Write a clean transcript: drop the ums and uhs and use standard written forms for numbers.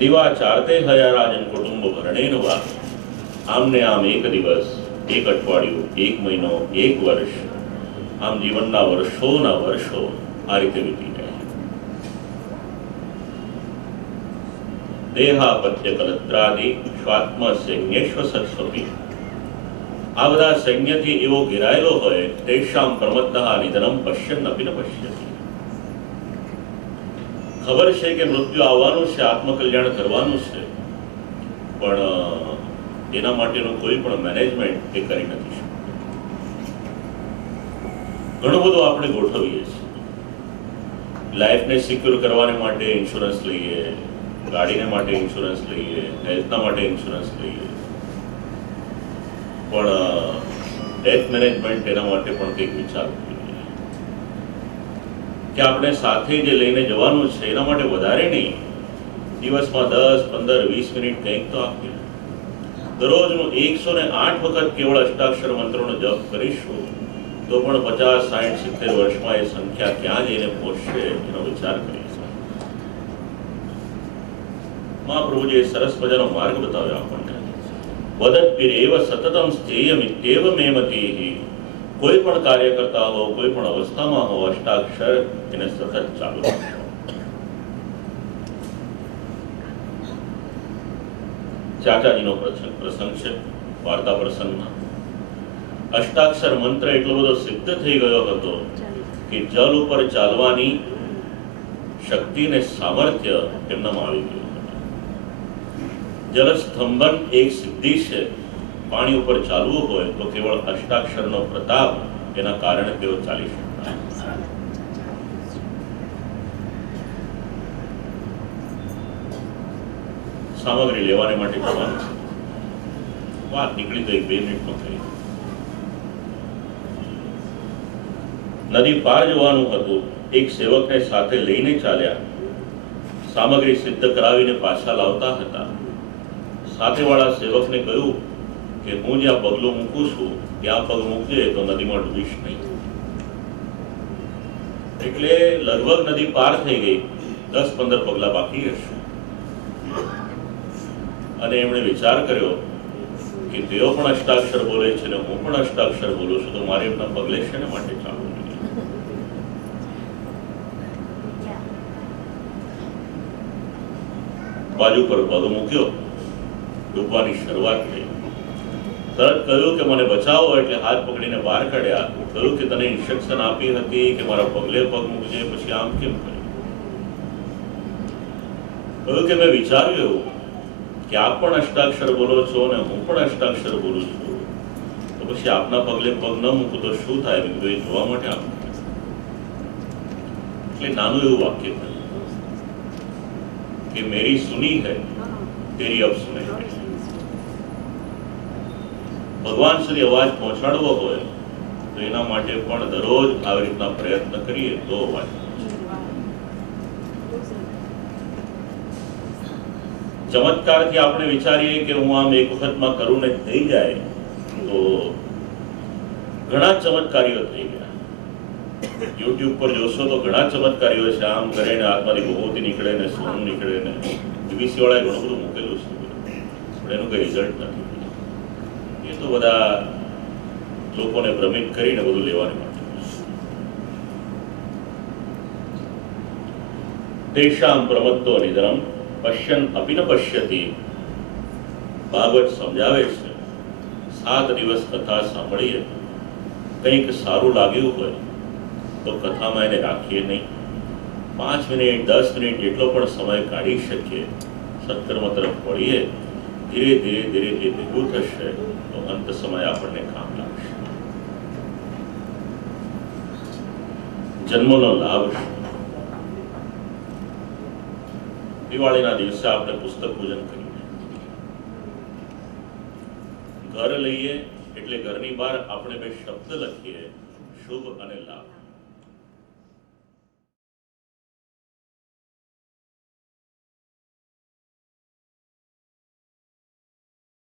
દીવા ચારતે હયા રાજન કુટુંબ ભરણેન વા. આમને આમ એક દિવસ, એક અઠવાડિયું, એક મહિનો, એક વર્ષ, આમ જીવનના વર્ષોના વર્ષો આ રીતે વીતી જાય. દેહાપત્ય કલત્રાદિ સ્વાત્મ સૈન્યેશ્વ સત્સ્વપી. આ બધા સૈન્યથી એવો ઘેરાયેલો હોય, તેષામ પ્રમત્તઃ નિધનમ પશ્યન અપી ન પશ્યતિ. ખબર છે કે મૃત્યુ આવવાનું છે, આત્મકલ્યાણ કરવાનું છે, પણ એના માટેનું કોઈ પણ મેનેજમેન્ટ એ કરી નથી શકતું. ઘણું બધું આપણે ગોઠવીએ છીએ. લાઈફને સિક્યોર કરવાને માટે ઇન્સ્યોરન્સ લઈએ, ગાડીને માટે ઇન્સ્યોરન્સ લઈએ, હેલ્થના માટે ઇન્સ્યોરન્સ લઈએ, પણ ડેથ મેનેજમેન્ટ એના માટે પણ કંઈક વિચારવું જોઈએ કે આપણે સાથે જે લઈને જવાનું છે એના માટે વધારે નહીં, દિવસમાં 10, 15, 20 મિનિટ કંઈક તો આપીએ. દરરોજનું 108 વખત કેવળ અષ્ટાક્ષર મંત્રોનો જપ કરીશું તો પણ 50, 60, 70 વર્ષમાં એ સંખ્યા ક્યાં જઈને પહોંચશે એનો વિચાર કરીશું. મહાપ્રભુજીએ સરસ મજાનો માર્ગ બતાવ્યો આપણને. વદત્પિરેવ સતતમ સ્થેયમિત્યેવ મેમતિઃ. કોઈ પણ કાર્ય કરતા હો, કોઈ પણ અવસ્થામાં હો, અષ્ટાક્ષર એને સતત ચાલુ રાખો. ચાચાજીનો પ્રસંગ છે વાર્તા પ્રસંગમાં. અષ્ટાક્ષર મંત્ર એટલો બધો સિદ્ધ થઈ ગયો હતો કે જલ ઉપર ચાલવાની શક્તિ ને સામર્થ્ય એમનામાં આવી ગયું. જલસ્તંભન એક સિદ્ધિ છે. પાણી ઉપર ચાલવું હોય તો કેવળ અષ્ટાક્ષરનો પ્રતાપ એના કારણે તેઓ ચાલી શકતા. સામગ્રી લેવાને માટે જવાનું. વાત નીકળી તો 1-2 મિનિટમાં થઈ. નદી પાર જવાનું હતું. એક સેવકને સાથે લઈને ચાલ્યા. સામગ્રી સિદ્ધ કરાવીને પાછા લાવતા હતા. સાથેવાળા સેવકને કહ્યું કે હું જ્યાં પગલું મૂકું છું ત્યાં પગ મૂકજે તો નદીમાં ડૂબીશ નહીં. એટલે લગભગ નદી પાર થઈ ગઈ, 10-15 પગલા બાકી હશે. અને એમણે વિચાર કર્યો કે તેઓ પણ અષ્ટાક્ષર બોલે છે ને હું પણ અષ્ટાક્ષર બોલું છું, તો મારે એમના પગલે શેના માટે ચાલવું જોઈએ? બાજુ પર પગ મૂક્યો, ડૂબવાની શરૂઆત થઈ. તરત કહ્યું કે મને બચાવો, એટલે હાથ પકડીને બહાર કાઢ્યા. કહ્યું કે તને ઇન્સ્ટ્રક્શન આપી હતી કે મારા પગલે પગ મૂકજે, પછી આમ કેમ કર્યું? કહ્યું કે મેં વિચાર્યું એવું કે આપ પણ અષ્ટાક્ષર બોલો છો અને હું પણ અષ્ટાક્ષર બોલું છું, તો પછી આપના પગલે પગ ન મૂકું તો શું થાય? મેં કીધું એ જોવા માટે આપ. એટલે નાનું એવું વાક્ય થયું કે મેરી સુની હૈ તેરી અબ સુને. ભગવાન સુધી અવાજ પહોંચાડવો હોય તો એના માટે પણ દરરોજ આવી રીતના પ્રયત્ન કરીએ તો અવાજ. ચમત્કારથી આપણે વિચારીએ કે હું આમ એક વખતમાં કરું ને થઈ જાય, તો ઘણા ચમત્કારીઓ થઈ ગયા. યુટ્યુબ પર જોશો તો ઘણા ચમત્કારીઓ છે. આમ કરે ને આત્માથી ભભૂતિ નીકળે ને સોનું નીકળે ને. બીબીસી વાળાએ ઘણું બધું મૂકેલું છે, પણ એનું કઈ રિઝલ્ટ નથી. એ તો બધા લોકોને ભ્રમિત કરીને બધું લેવાની માટે. તેષામ પ્રમત્તો નિધનમ પશ્યન અપી ન પશ્યતિ. ભાગવત સમજાવે છે 7 દિવસ કથા સાંભળીએ, કંઈક સારું લાગ્યું હોય તો કથામાં એને રાખીએ નહીં. 5 મિનિટ 10 મિનિટ જેટલો પણ સમય કાઢી શકીએ, સત્કર્મ તરફ વળીએ. ધીરે ધીરે ધીરે એ ભેગું થશે તો અંત સમય આપણને કામ લાગશે. જન્મનો લાભ છે. દિવાળીના દિવસે આપણે પુસ્તક પૂજન કરીએ. ઘર લઈએ એટલે ઘરની બહાર આપણે 2 શબ્દ લખીએ, શુભ અને લાભ.